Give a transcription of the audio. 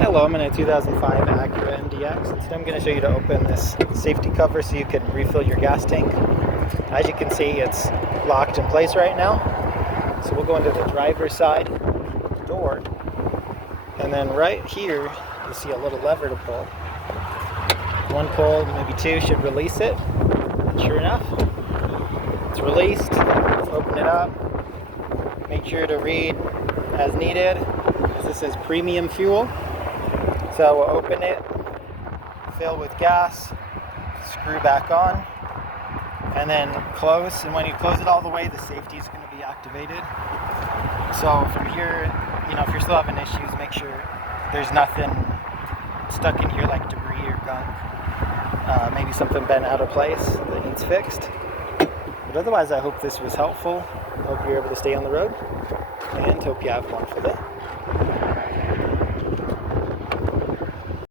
Hello, I'm in a 2005 Acura MDX. Today I'm going to show you to open this safety cover so you can refill your gas tank. As you can see, it's locked in place right now. So we'll go into the driver's side door, and then right here you see a little lever to pull. One pull, maybe two, should release it. Sure enough, it's released. Let's open it up. Make sure to read as needed, because this is premium fuel. So we'll open it, fill with gas, screw back on, and then close. And when you close it all the way, the safety is going to be activated. So from here, if you're still having issues, make sure there's nothing stuck in here like debris or gunk. Maybe something bent out of place that needs fixed. But otherwise, I hope this was helpful. Hope you're able to stay on the road, and hope you have a wonderful day.